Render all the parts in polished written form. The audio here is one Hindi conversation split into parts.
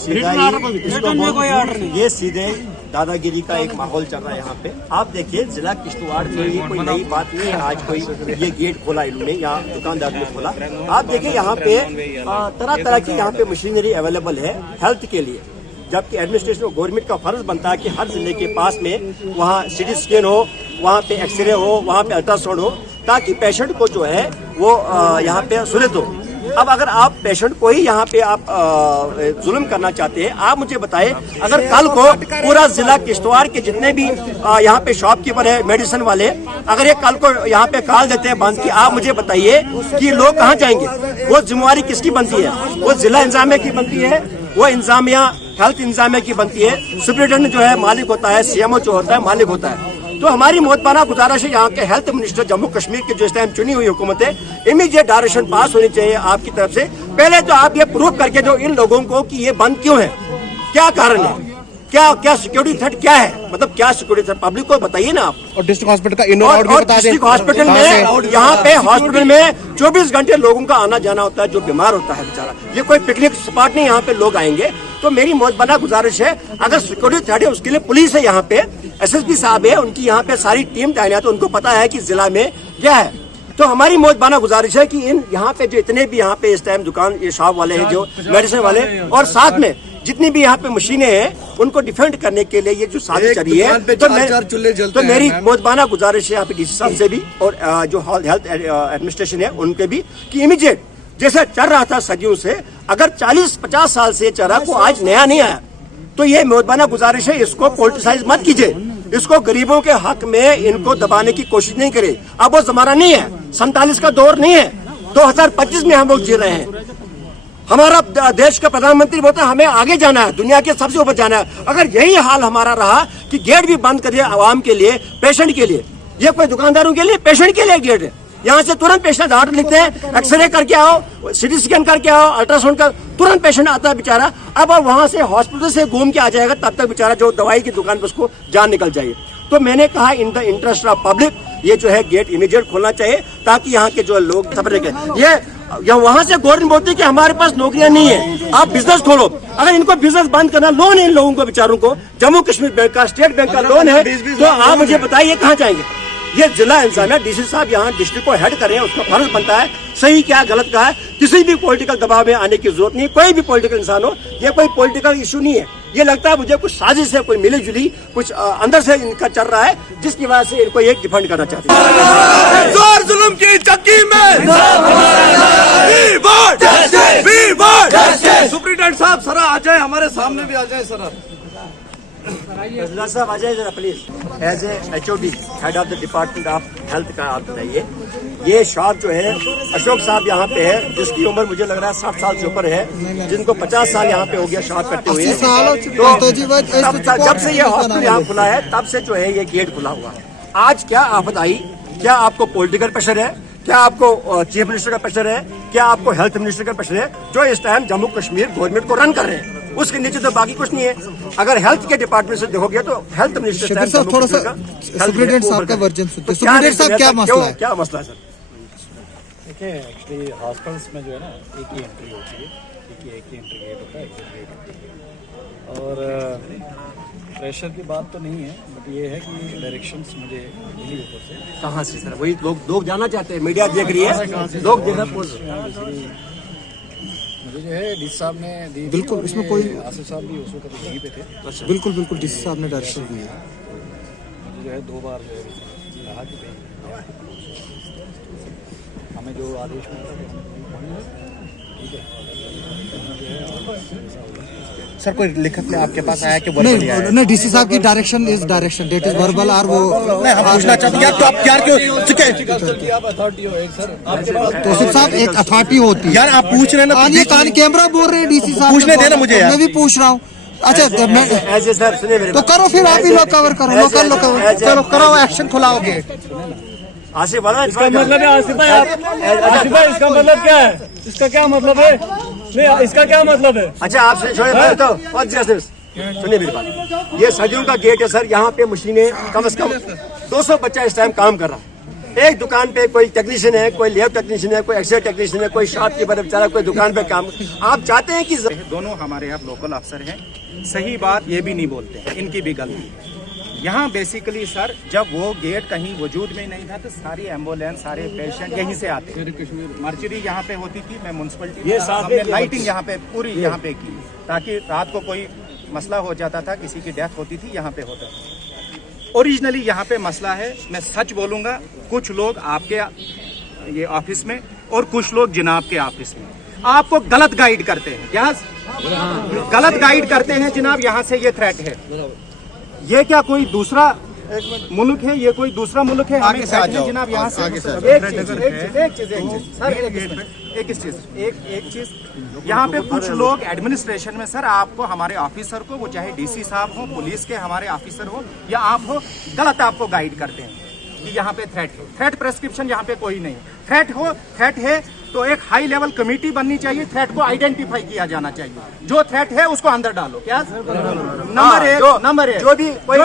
सीधा ये सीधे दादागिरी का एक माहौल चल रहा है यहाँ पे। आप देखिए जिला किश्तवाड़ में ये कोई नई बात नहीं है, आज कोई ये गेट खोला इन्होंने, यहाँ दुकानदार ने खोला। आप देखिए यहाँ पे तरह तरह की यहाँ पे मशीनरी अवेलेबल है हेल्थ के लिए, जबकि एडमिनिस्ट्रेशन और गवर्नमेंट का फर्ज बनता है कि हर जिले के पास में वहाँ सिटी स्कैन हो, वहाँ पे एक्सरे हो, वहाँ पे अल्ट्रासाउंड हो, ताकि पेशेंट को जो है वो यहाँ पे सहूलियत हो। अब अगर आप पेशेंट को ही यहाँ पे आप जुल्म करना चाहते हैं, आप मुझे बताएं, अगर कल को पूरा जिला किश्तवाड़ के जितने भी यहाँ पे शॉपकीपर है, मेडिसिन वाले, अगर ये कल को यहाँ पे काल देते हैं बंद की, आप मुझे बताइए कि लोग कहाँ जाएंगे? वो जिम्मेवारी किसकी बनती है? वो जिला इंतजामिया की बनती है, वो इंतजामिया हेल्थ इंतजामिया की बनती है। सुप्रिटेंडेंट जो है मालिक होता है, सीएमओ जो होता है मालिक होता है। तो हमारी मोहतबाना गुजारिश है यहाँ के हेल्थ मिनिस्टर जम्मू कश्मीर की जो इस टाइम चुनी हुई हुकूमत है, इमीडिएट डायरेक्शन पास होनी चाहिए आपकी तरफ से। पहले तो आप ये प्रूव करके जो इन लोगों को कि ये बंद क्यों है, क्या कारण है, क्या सिक्योरिटी थ्रेट क्या है, मतलब क्या सिक्योरिटी थ्रेट पब्लिक को बताइए ना आप। और डिस्ट्रिक्ट हॉस्पिटल का इन और आउट भी बता दें। डिस्ट्रिक्ट हॉस्पिटल में और यहाँ पे हॉस्पिटल में 24 घंटे लोगों का आना जाना होता है, जो बीमार होता है बेचारा। ये कोई पिकनिक स्पॉट नहीं, यहाँ पे लोग आएंगे। तो मेरी मोहतबाना गुजारिश है, अगर सिक्योरिटी थ्रेट है उसके लिए पुलिस है, यहाँ पे एसएसपी साहब है, उनकी यहाँ पे सारी टीम तैनात है, उनको पता है कि जिला में क्या है। तो हमारी मोहतबाना गुजारिश है कि इन यहाँ पे जो इतने भी यहाँ पे इस टाइम दुकान ये शॉप वाले हैं, जो मेडिसिन वाले, और साथ में जितनी भी यहाँ पे मशीनें हैं उनको डिफेंड करने के लिए ये जो साजिश चल रही है, तो मेरी मोहतबाना गुजारिश है यहाँ पे डीसी साहब से भी और जो हेल्थ एडमिनिस्ट्रेशन है उनके भी, कि इमीडिएट जैसे चल रहा था सदियों से, अगर 40-50 साल से चल रहा को आज नया नहीं आया, तो ये मोहतबाना गुजारिश है, इसको पॉलिटिसाइज मत कीजिए, इसको गरीबों के हक में इनको दबाने की कोशिश नहीं करे। अब वो जमाना नहीं है, 47 का दौर नहीं है, 2025 में हम लोग जी रहे हैं। हमारा देश का प्रधानमंत्री बोलता है हमें आगे जाना है, दुनिया के सबसे ऊपर जाना है। अगर यही हाल हमारा रहा कि गेट भी बंद करिए आवाम के लिए, पेशेंट के लिए, ये कोई दुकानदारों के लिए, पेशेंट के लिए गेट है। यहाँ से तुरंत पेशेंट ऑर्डर लिखते हैं, एक्सरे करके आओ, सिटी स्कैन करके आओ, अल्ट्रासाउंड का, तुरंत पेशेंट आता है बेचारा। अब वहां से हॉस्पिटल से घूम के आ जाएगा, तब तक बेचारा जो दवाई की दुकान पर उसको जान निकल जाएगी। तो मैंने कहा in the interest of public ये जो है गेट इमीडिएट खोलना चाहिए, ताकि यहाँ के जो लोग सफर के ये वहां से गवर्नमेंट बोलती है कि हमारे पास नौकरियां नहीं है, आप बिजनेस खोलो। अगर इनको बिजनेस बंद करना, लोन है इन लोगों को बेचारों को, जम्मू कश्मीर बैंक का, स्टेट बैंक का लोन है, तो आप मुझे बताइए कहाँ जाएंगे? ये जिला इंतजामिया डीसी साहब यहाँ डिस्ट्रिक्ट को हेड कर रहे हैं, उसका फर्ज बनता है सही क्या गलत क्या है। किसी भी पॉलिटिकल दबाव में आने की जरूरत नहीं, कोई भी पॉलिटिकल इंसान हो, ये कोई पॉलिटिकल इशू नहीं है। ये लगता है मुझे कुछ साजिश है, कोई मिली जुली कुछ अंदर से इनका चल रहा है, जिसकी वजह से इनको ये डिफेंड करना चाहते हैं। जोर जुल्म की चक्की में सुप्रीटेंडेंट साहब सर आ जाए, हमारे सामने भी आ जाए सर। साहब आ जाए जरा please. As a HOD head of the department of health का आप बताइए, ये शॉप जो है अशोक साहब यहाँ पे है, जिसकी उम्र मुझे लग रहा है 60 साल से ऊपर है, जिनको 50 साल यहाँ पे हो गया शॉप करते हुए। तो जब से ये हॉस्पिटल यहाँ खुला है तब से जो है ये गेट खुला हुआ है। आज क्या आफत आई? क्या आपको पॉलिटिकल प्रेशर है? क्या आपको चीफ मिनिस्टर का प्रेशर है? क्या आपको हेल्थ मिनिस्टर का प्रेशर है, जो इस टाइम जम्मू कश्मीर गवर्नमेंट को रन कर रहे हैं? उसके नीचे तो बाकी कुछ नहीं है। अगर हेल्थ के डिपार्टमेंट से देखोगे तो हेल्थ मिनिस्टर साहब थोड़ा सा सुप्रीटेंडेंट साहब का वर्जन सुनते। सुप्रीटेंडेंट साहब क्या मसला है? क्या मसला है सर? देखिए एक्चुअली हॉस्पिटल्स में जो है ना एक ही एंट्री होती है, एक ही एंट्री गेट होता है, एग्जिट गेट होता है। और प्रेशर की बात तो नहीं है, बट ये है कि डायरेक्शंस मुझे मिली ऊपर से। कहाँ से सर? वही लोग जाना चाहते हैं, मीडिया देख रही है, लोग देख रहे। मुझे जो है डीसी साहब ने दी, बिल्कुल इसमें कोई आसिफ साहब भी उस वक्त यहीं पे थे। बिल्कुल डीसी साहब ने डायरेक्शन दी है। मुझे जो है 2 बार जो है कहा कि हमें जो आदेश मिला, ठीक है। सर कोई लिखत में आपके पास आया कि नहीं डीसी साहब की direction is direction that is verbal और वो नहीं हम पूछना चाहते हैं तो आप यार क्यों आप अथॉरिटी हो एक सर, तो साहब एक अथॉरिटी होती है यार, आप पूछ रहे हैं ना, ये कान कैमरा बोल रहे हैं डीसी साहब, पूछने देना मुझे यार, मैं भी पूछ रहा हूँ। अच्छा ऐसे सर सुनिए मेरे, तो करो फिर आप ही लोग कवर करो, लोकल लोग कवर चलो करो, एक्शन खुलाओगे। आसिफ वाला इसका मतलब है आसिफ भाई, आसिफ भाई इसका मतलब क्या है? इसका क्या मतलब है? नहीं इसका क्या मतलब है? अच्छा आप छोड़िए तो सुनिए मेरी बात। ये सदियों का गेट है सर, यहाँ पे मशीनें कम से कम 200 बच्चा इस टाइम काम कर रहा है। एक दुकान पे कोई टेक्नीशियन है, कोई लैब टेक्नीशियन है, कोई एक्सरे टेक्नीशियन है, कोई शॉपकीपर है बेचारा, कोई दुकान पे काम। आप चाहते हैं कि दोनों हमारे यहाँ लोकल अफसर हैं, सही बात ये भी नहीं बोलते हैं, इनकी भी गलती है। यहाँ बेसिकली सर जब वो गेट कहीं वजूद में नहीं था तो सारी एम्बुलेंस सारे पेशेंट यहीं से आते हैं। मर्चरी यहाँ पे होती थी, मैं म्यूनसिपलिटी हमने लाइटिंग यहाँ पे पूरी यहाँ पे की ताकि रात को कोई मसला हो जाता था, किसी की डेथ होती थी, यहाँ पे होता था। ओरिजिनली यहाँ पे मसला है, मैं सच बोलूँगा, कुछ लोग आपके ये ऑफिस में और कुछ लोग जनाब के ऑफिस में आपको गलत गाइड करते हैं। क्या गलत गाइड करते हैं जनाब? यहाँ से ये थ्रेट है, ये क्या कोई दूसरा मुल्क है? ये कोई दूसरा मुल्क है? हमें थ्रेट है जनाब यहाँ से। एक चीज यहाँ पे कुछ लोग एडमिनिस्ट्रेशन में सर आपको, हमारे ऑफिसर को, वो चाहे डीसी साहब हो, पुलिस के हमारे ऑफिसर हो या आप हो, गलत आपको गाइड करते हैं कि यहाँ पे थ्रेट है। थ्रेट प्रेस्क्रिप्शन यहाँ पे कोई नहीं है। थ्रेट है तो एक हाई लेवल कमेटी बननी चाहिए, थ्रेट को आइडेंटिफाई किया जाना चाहिए। जो थ्रेट है उसको अंदर डालो। क्या नंबर एक जो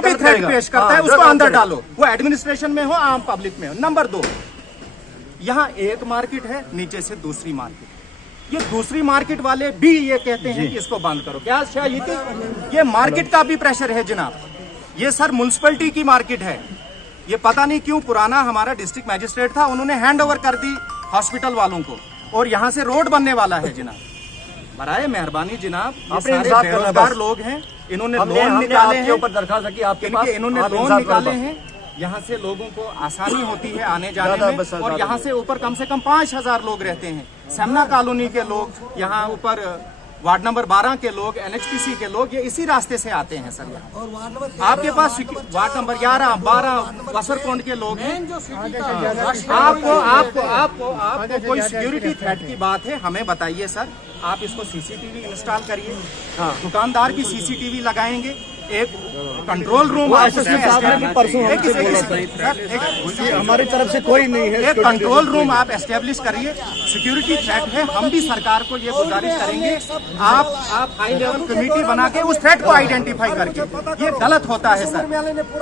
भी थ्रेट पेश करता है उसको अंदर डालो, वो एडमिनिस्ट्रेशन में हो, आम पब्लिक में हो। नंबर 2, यहाँ एक मार्केट है, नीचे से दूसरी मार्केट। ये दूसरी मार्केट वाले भी ये कहते हैं कि इसको बंद करो। क्या ये मार्केट का भी प्रेशर है जनाब। ये सर म्युनिसिपैलिटी की मार्केट है। ये पता नहीं क्यों पुराना हमारा डिस्ट्रिक्ट मैजिस्ट्रेट था, उन्होंने हैंड ओवर कर दी हॉस्पिटल वालों को, और यहाँ से रोड बनने वाला है जनाब। बराए मेहरबानी जनाब, ये सारे बेरोजगार लोग हैं, इन्होंने लोन निकाले हैं, इन्होंने लोन निकाले हैं। यहाँ से लोगों को आसानी होती है आने जाने में, और यहाँ से ऊपर कम से कम 5000 लोग रहते हैं। सेमना कॉलोनी के लोग, यहाँ ऊपर वार्ड नंबर 12 के लोग, NHPC के लोग, ये इसी रास्ते से आते हैं सर। यहाँ आपके पास वार्ड नंबर 11, 12 बसरकोंड के लोग हैं। आपको कोई सिक्योरिटी थ्रेट की बात है, हमें बताइए सर। आप इसको CCTV इंस्टॉल करिए, दुकानदार की CCTV लगाएंगे, एक कंट्रोल रूम हमारी तरफ से कोई नहीं है, एक कंट्रोल रूम आप एस्टेब्लिश करिए। सिक्योरिटी थ्रेट है, हम भी सरकार को ये गुजारिश करेंगे, आप हाई लेवल कमेटी बना के उस थ्रेट को आइडेंटिफाई करके। ये गलत होता है सर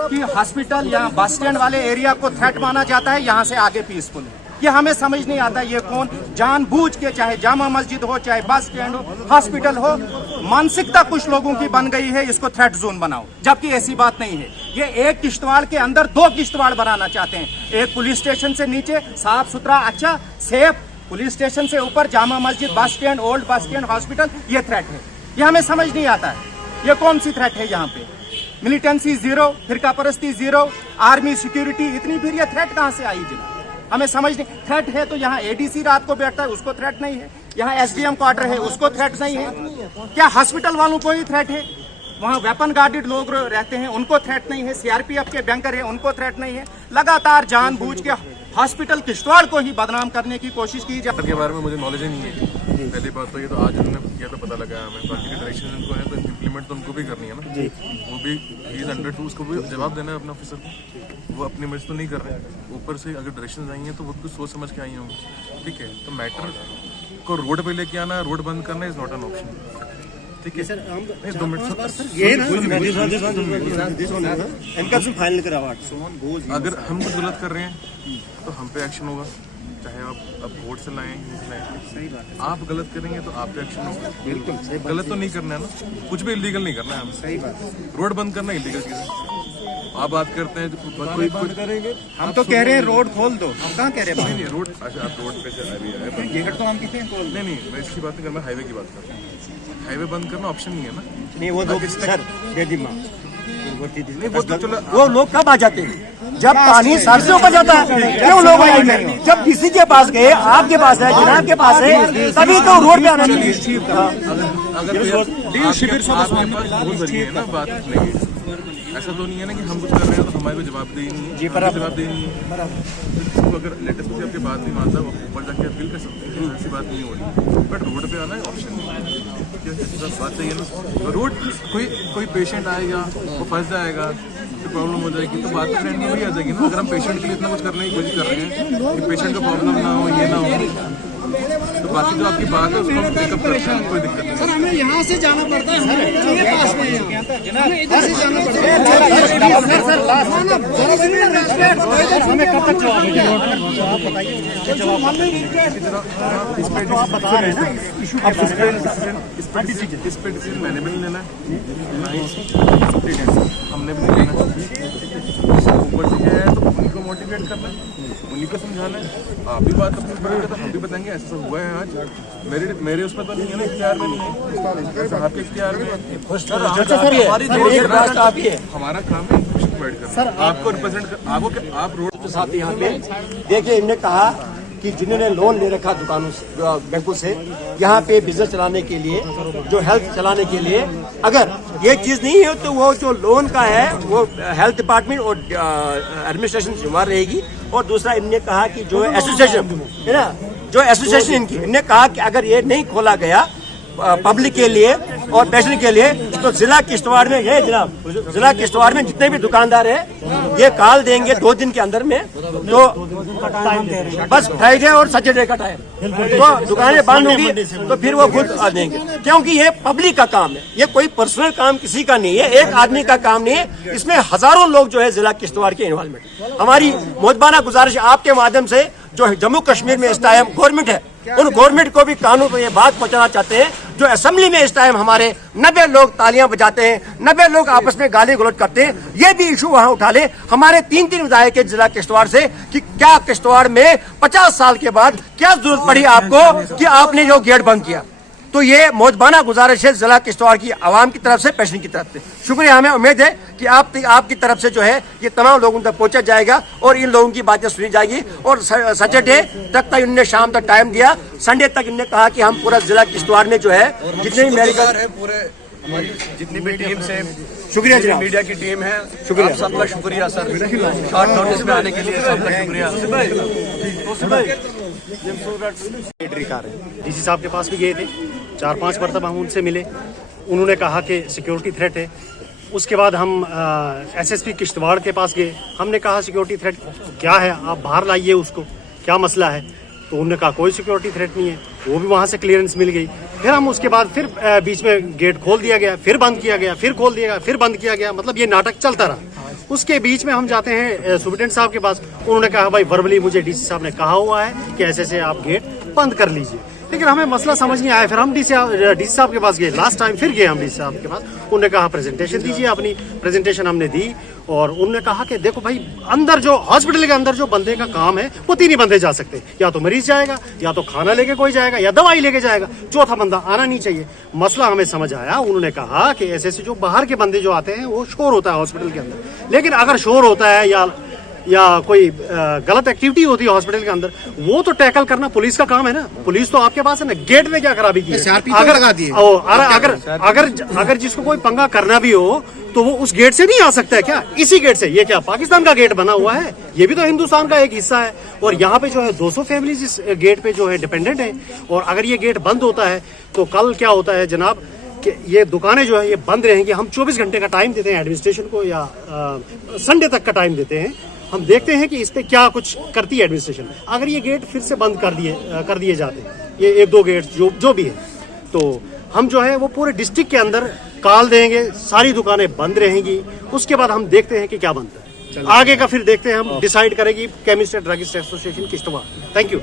कि हॉस्पिटल या बस स्टैंड वाले एरिया को थ्रेट माना जाता है, यहाँ से आगे पीसफुल है। ये हमें समझ नहीं आता, ये कौन जानबूझ के, चाहे जामा मस्जिद हो, चाहे बस स्टैंड हो, हॉस्पिटल हो, मानसिकता कुछ लोगों की बन गई है, इसको थ्रेट जोन बनाओ, जबकि ऐसी बात नहीं है। ये एक किश्तवाड़ के अंदर 2 किश्तवाड़ बनाना चाहते हैं, एक पुलिस स्टेशन से नीचे साफ सुथरा अच्छा सेफ, पुलिस स्टेशन से ऊपर Jama Masjid, bus stand, old bus stand, hospital. ये थ्रेट है, ये हमें समझ नहीं आता है। ये कौन सी थ्रेट है? यहाँ पे मिलिटेंसी 0, फिरका परस्ती 0, आर्मी सिक्योरिटी इतनी, फिर ये थ्रेट कहाँ से आई जनाब? हमें समझ नहीं। थ्रेट है तो यहाँ ADC रात को बैठता है, उसको थ्रेट नहीं है। यहाँ SDM क्वार्टर है, उसको थ्रेट नहीं है। क्या हॉस्पिटल वालों को ही थ्रेट है? वहाँ वेपन गार्डेड लोग रहते हैं, उनको थ्रेट नहीं है। CRPF के बैंकर है, उनको थ्रेट नहीं है। लगातार जानबूझ के हॉस्पिटल किश्तवाड़ को ही बदनाम करने की कोशिश की जाती है। के बारे में मुझे नॉलेज ही नहीं है। पहली बात तो ये, तो आज उन्होंने किया तो पता लगा हमें, बाकी डायरेक्शन उनको है तो इम्प्लीमेंट तो उनको भी करनी है ना जी। वो भी ही इज अंडर टू, उसको भी जवाब देना है अपने ऑफिसर को। वो अपनी मर्जी तो नहीं कर रहे हैं, ऊपर से अगर डायरेक्शन आई हैं तो वो कुछ सोच समझ के आई होंगी, ठीक है। तो मैटर को रोड पे लेके आना, रोड बंद करना इज नॉट एन ऑप्शन, ठीक है सर। 2 मिनट अगर हम कुछ गलत कर रहे हैं तो हम पे एक्शन होगा, चाहे आप कोर्ट से लाएं, सही बात है। आप गलत करेंगे तो आप पे एक्शन होगा। बिल्कुल गलत तो नहीं करना है ना, कुछ भी इलीगल नहीं करना है हमें। सही बात है, रोड बंद करना इलीगल चीज है। आप बात करते हैं कोई बंद करेंगे, हम तो कह रहे हैं रोड खोल दो, हम कहाँ कह रहे हैं नहीं रोड। अच्छा आप रोड पे से गेट तो हम कहते हैं खोल। नहीं, मैं इसकी बात नहीं कर रहा, हाईवे की बात कर रहा हूँ। हाईवे बंद करना ऑप्शन नहीं है ना। नहीं वो दो सर नहीं, वो तो चलो, वो लोग कब आ जाते हैं जब पानी सर से ऊपर जाता है। क्यों लोग आएंगे? जब किसी के पास गए, आपके पास है, जनाब के पास है, तभी तो रोड पे आना चाहिए। अगर शिविर है ना बात नहीं, ऐसा तो नहीं है ना कि हम कुछ कर रहे हैं तो हमारे को जवाबदेही नहीं है जी, पर जवाबदेही नहीं है। तो अगर लेटेस्ट से आपकी बात नहीं मानता, वो ऊपर जाके अपील कर सकते हैं, ऐसी बात नहीं हो रही। बट रोड पे आना है ऑप्शन नहीं है, बात चाहिए ना। रोड कोई पेशेंट आएगा, वो फंस जाएगा, तो प्रॉब्लम हो जाएगी, तो बात तो फ्रेंडली वही आ जाएगी ना। अगर हम पेशेंट के लिए इतना कुछ करने की कोशिश कर रहे हैं कि पेशेंट को प्रॉब्लम ना हो, ये ना हो, तो बाकी जो आपकी बात है उसको हम पिकअप करते हैं, कोई दिक्कत नहीं। सर हमें यहाँ से जाना पड़ता है, हमें पास में है, हमें इधर से जाना पड़ता है। हमें कब तक जवाब मिलेगा आप बताइए। इस पे डिसीजन मैंने भी नहीं लेना है, हमने भी नहीं लेना। ऊपर से क्या है तो उन्हीं को मोटिवेट करना है, उन्हीं को समझाना है। आप भी बात अपनी करेंगे तो हम भी बताएंगे ऐसा हुआ है आज। मेरे उसमें तो नहीं है ना, इख्तियार में नहीं है, साहब के इख्तियार में। हमारा काम है इन्फॉर्मेशन प्रोवाइड करना, आपको रिप्रेजेंट आप रोड साथ यहाँ पे देखिए, इन्होंने कहा कि जिन्होंने लोन ले रखा दुकानों से, बैंकों से, यहाँ पे बिजनेस चलाने के लिए, जो हेल्थ चलाने के लिए, अगर ये चीज नहीं है तो वो जो लोन का है वो हेल्थ डिपार्टमेंट और एडमिनिस्ट्रेशन जिम्मेदार रहेगी। और दूसरा इन्होंने कहा कि जो एसोसिएशन है ना, जो एसोसिएशन इनकी, इन्होंने कहा कि अगर ये नहीं खोला गया पब्लिक के लिए और पेशेंट के लिए तो जिला किश्तवाड़ में है जनाब, जिला किश्तवाड़ में जितने भी दुकानदार हैं ये कॉल देंगे 2 दिन के अंदर में, तो बस फ्राइडे और सैटरडे का टाइम, तो दुकानें बंद होगी तो फिर वो खुद आ देंगे, क्योंकि ये पब्लिक का काम है, ये कोई पर्सनल काम किसी का नहीं है, एक आदमी का काम नहीं है, इसमें हजारों लोग जो है जिला किश्तवाड़ के इन्वॉल्वमेंट। हमारी मोहतबाना गुजारिश आपके माध्यम से जो जम्मू कश्मीर में इस टाइम गवर्नमेंट है, उन गवर्नमेंट को भी कानून पर ये बात पहुंचाना चाहते हैं, जो असेंबली में इस टाइम हमारे 90 लोग तालियां बजाते हैं, 90 लोग आपस में गाली गलौज करते हैं, ये भी इशू वहां उठा ले हमारे 3 विधायक के जिला किश्तवाड़ से कि क्या किश्तवाड़ में 50 साल के बाद क्या जरूरत पड़ी आपको कि आपने जो गेट बंद किया। तो ये मोहतबाना गुजारिश है जिला किश्तवाड़ की आवाम की तरफ से, पेशेंट की तरफ से। शुक्रिया, हमें उम्मीद है कि आपकी तरफ से जो है ये तमाम लोगों तक पहुंचा जाएगा और इन लोगों की बातें सुनी जाएगी। और सैटरडे तक इन्होंने शाम तक टाइम दिया, संडे तक इन्होंने कहा कि हम पूरा जिला किश्तवाड़ में जो है जितने भी मेडिकल है, पूरे हमारी जितनी भी टीम से, शुक्रिया जनाब, मीडिया की टीम है, शुक्रिया, आप सबका शुक्रिया सर, शॉर्ट नोटिस में आने के लिए सबका शुक्रिया। डीसी साहब के पास भी गए थे, 4-5 मरतबा हम उनसे मिले, उन्होंने कहा कि सिक्योरिटी थ्रेट है। उसके बाद हम एसएसपी किश्तवाड़ के पास गए, हमने कहा सिक्योरिटी थ्रेट क्या है, आप बाहर लाइए उसको, क्या मसला है। तो उन्होंने कहा कोई सिक्योरिटी थ्रेट नहीं है, वो भी वहाँ से क्लियरेंस मिल गई। फिर हम उसके बाद फिर बीच में गेट खोल दिया गया, फिर बंद किया गया, फिर खोल दिया गया, फिर बंद किया गया, मतलब ये नाटक चलता रहा। उसके बीच में हम जाते हैं सुप्रिटेंडेंट साहब के पास, उन्होंने कहा भाई वर्बली मुझे डीसी साहब ने कहा हुआ है कि ऐसे आप गेट बंद कर लीजिए, लेकिन हमें मसला समझ नहीं आया। फिर हम डीसी साहब के पास गए, लास्ट टाइम फिर गए हम डीसी साहब के पास, उन्होंने कहा प्रेजेंटेशन दीजिए, अपनी प्रेजेंटेशन हमने दी और उन्होंने कहा कि देखो भाई, अंदर जो हॉस्पिटल के अंदर जो बंदे का काम है वो 3 ही बंदे जा सकते, या तो मरीज जाएगा, या तो खाना लेके कोई जाएगा, या दवाई लेके जाएगा, चौथा बंदा आना नहीं चाहिए। मसला हमें समझ आया, उन्होंने कहा कि ऐसे जो बाहर के बंदे जो आते हैं वो शोर होता है हॉस्पिटल के अंदर, लेकिन अगर शोर होता है या कोई गलत एक्टिविटी होती है हॉस्पिटल के अंदर, वो तो टैकल करना पुलिस का काम है ना। पुलिस तो आपके पास है ना, गेट में क्या खराबी की है, अगर जिसको कोई पंगा करना भी हो तो वो उस गेट से नहीं आ सकता है क्या, इसी गेट से। ये क्या पाकिस्तान का गेट बना हुआ है, ये भी तो हिंदुस्तान का एक हिस्सा है। और यहाँ पे जो है 200 फैमिलीज इस गेट पे जो है डिपेंडेंट है, और अगर ये गेट बंद होता है तो कल क्या होता है जनाब कि ये दुकानें जो है ये बंद रहेंगी। हम 24 घंटे का टाइम देते हैं एडमिनिस्ट्रेशन को, या संडे तक का टाइम देते हैं, हम देखते हैं कि इस पे क्या कुछ करती है एडमिनिस्ट्रेशन। अगर ये गेट फिर से बंद कर दिए जाते हैं, ये 1-2 गेट जो भी है, तो हम जो है वो पूरे डिस्ट्रिक्ट के अंदर कॉल देंगे, सारी दुकानें बंद रहेंगी। उसके बाद हम देखते हैं कि क्या बनता है, आगे का फिर देखते हैं, हम डिसाइड करेंगे chemist and druggist association Kishtwar. Thank you.